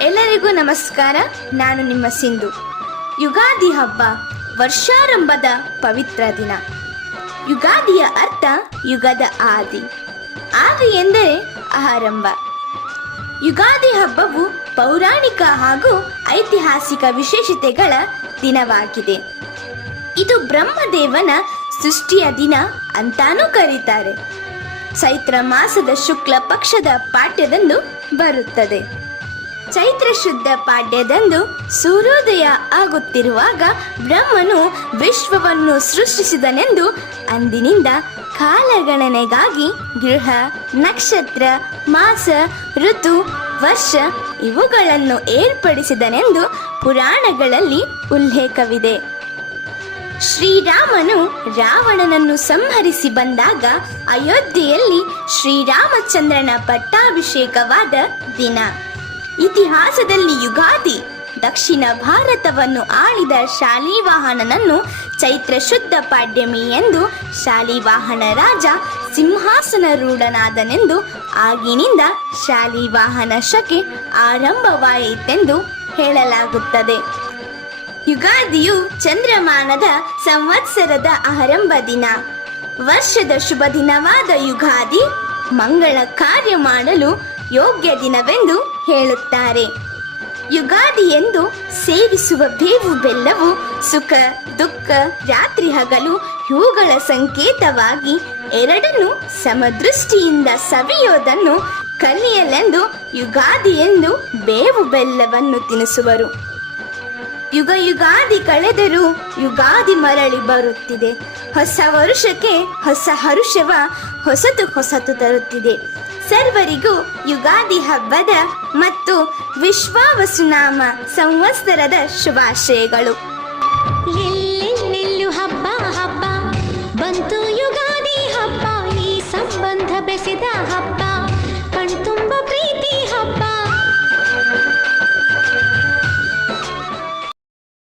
ಎಲ್ಲರಿಗೂ ನಮಸ್ಕಾರ. ನಾನು ನಿಮ್ಮ ಸಿಂಧು. ಯುಗಾದಿ ಹಬ್ಬ ವರ್ಷಾರಂಭದ ಪವಿತ್ರ ದಿನ. ಯುಗಾದಿಯ ಅರ್ಥ ಯುಗದ ಆದಿ. ಆದಿ ಎಂದರೆ ಆರಂಭ. ಯುಗಾದಿ ಹಬ್ಬವು ಪೌರಾಣಿಕ ಹಾಗೂ ಐತಿಹಾಸಿಕ ವಿಶೇಷತೆಗಳ ದಿನವಾಗಿದೆ. ಇದು ಬ್ರಹ್ಮದೇವನ ಸೃಷ್ಟಿಯ ದಿನ ಅಂತಾನೂ ಕರೀತಾರೆ. ಚೈತ್ರ ಮಾಸದ ಶುಕ್ಲ ಪಕ್ಷದ ಪಾಡ್ಯದಂದು ಬರುತ್ತದೆ. ಚೈತ್ರ ಶುದ್ಧ ಪಾಡ್ಯದಂದು ಸೂರ್ಯೋದಯ ಆಗುತ್ತಿರುವಾಗ ಬ್ರಹ್ಮನು ವಿಶ್ವವನ್ನು ಸೃಷ್ಟಿಸಿದನೆಂದು ಅಂದಿನಿಂದ ಕಾಲಗಣನೆಗಾಗಿ ಗ್ರಹ, ನಕ್ಷತ್ರ, ಮಾಸ, ಋತು, ವರ್ಷ ಇವುಗಳನ್ನು ಏರ್ಪಡಿಸಿದನೆಂದು ಪುರಾಣಗಳಲ್ಲಿ ಉಲ್ಲೇಖವಿದೆ. ಶ್ರೀರಾಮನು ರಾವಣನನ್ನು ಸಂಹರಿಸಿ ಬಂದಾಗ ಅಯೋಧ್ಯೆಯಲ್ಲಿ ಶ್ರೀರಾಮಚಂದ್ರನ ಪಟ್ಟಾಭಿಷೇಕವಾದ ದಿನ. ಇತಿಹಾಸದಲ್ಲಿ ಯುಗಾದಿ ದಕ್ಷಿಣ ಭಾರತವನ್ನು ಆಳಿದ ಶಾಲಿವಾಹನನನ್ನು ಚೈತ್ರ ಶುದ್ಧ ಪಾಡ್ಯಮಿ ಎಂದು ಶಾಲಿವಾಹನ ರಾಜ ಸಿಂಹಾಸನರೂಢನಾದನೆಂದು ಆಗಿನಿಂದ ಶಾಲಿವಾಹನ ಶಕೆ ಆರಂಭವಾಯಿತೆಂದು ಹೇಳಲಾಗುತ್ತದೆ. ಯುಗಾದಿಯು ಚಂದ್ರಮಾನದ ಸಂವತ್ಸರದ ಆರಂಭ ದಿನ. ವರ್ಷದ ಶುಭ ದಿನವಾದ ಯುಗಾದಿ ಮಂಗಳ ಕಾರ್ಯ ಮಾಡಲು ಯೋಗ್ಯ ದಿನವೆಂದು ಹೇಳುತ್ತಾರೆ. ಯುಗಾದಿ ಎಂದು ಸೇವಿಸುವ ಬೇವು ಬೆಲ್ಲವು ಸುಖ, ದುಃಖ, ರಾತ್ರಿ ಹಗಲು ಇವುಗಳ ಸಂಕೇತವಾಗಿ ಎರಡನ್ನು ಸಮದೃಷ್ಟಿಯಿಂದ ಸವಿಯೋದನ್ನು ಕಲಿಯಲೆಂದು ಯುಗಾದಿ ಎಂದು ಬೇವು ಬೆಲ್ಲವನ್ನು ತಿನ್ನಿಸುವರು. ಯುಗ ಯುಗಾದಿ ಕಳೆದರೂ ಯುಗಾದಿ ಮರಳಿ ಬರುತ್ತಿದೆ. ಹೊಸ ವರುಷಕ್ಕೆ ಹೊಸ ಹರುಷವ ಹೊಸತು ತರುತ್ತಿದೆ. ಸರ್ವರಿಗೂ ಯುಗಾದಿ ಹಬ್ಬದ ಮತ್ತು ವಿಶ್ವಾವಸುನಾಮ ಸಂವತ್ಸರದ ಶುಭಾಶಯಗಳು. ಎಲ್ಲೆಲ್ಲೆಲ್ಲೂ ಹಬ್ಬ ಹಬ್ಬ ಬಂತು ಯುಗಾದಿ ಹಬ್ಬ, ಈ ಸಂಬಂಧ ಬೆಸೆದ